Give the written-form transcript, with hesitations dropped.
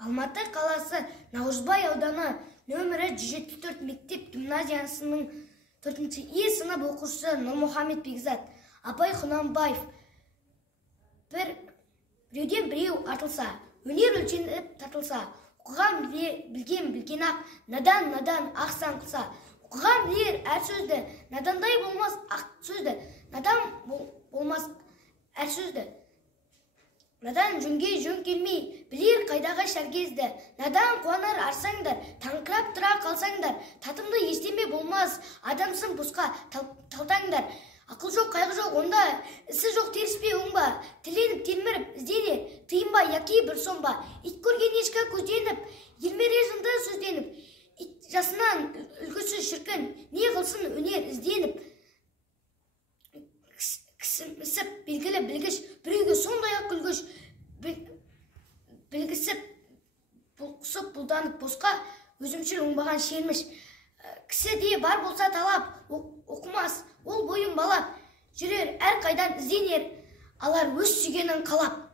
Алматы қаласы Наурызбай ауданы нөмірі 174 мектеп гимназиясының 4-е сынып оқушысы Нұрмұхамед Бекзат, Абай Құнанбаев. Біреуден біреу артылса, өнер өлшеніп тартылса, оқыған білген ақ, надан ақсан қылса, оқыған білер әр сөзді, надандай болмас ақ сөзді, надан болмас әр сөзді. Надан жөнге жөн келмей, білер қайдағы шәргезді, надан қуанар арсаңдар, таңқырап тұра қалсаңдар, татымды естеме болмас, адамсың босқа талтаңдар. Ақыл жоқ, қайғы жоқ, онда ісі жоқ, теріспе оңба, тіленіп, телміріп, ізденер, тыйынба, яки бір сонба, ит көрген ешкі көзденіп, елмере жынды сөзденіп, ит жасынан үлгісі шіркін, не қылсын өнер ізденіп, кісімісіп, белгілі білгіш, біреуге сондай-ақ күлгіш, білгісіп, бұлқысып, бұлданып, босқа өзімшіл оңбаған шерміш. Кісі де бар болса талап, оқымас, ол бойын балап, жүрер әр қайдан ізденер, алар өз сүйгенін қалап.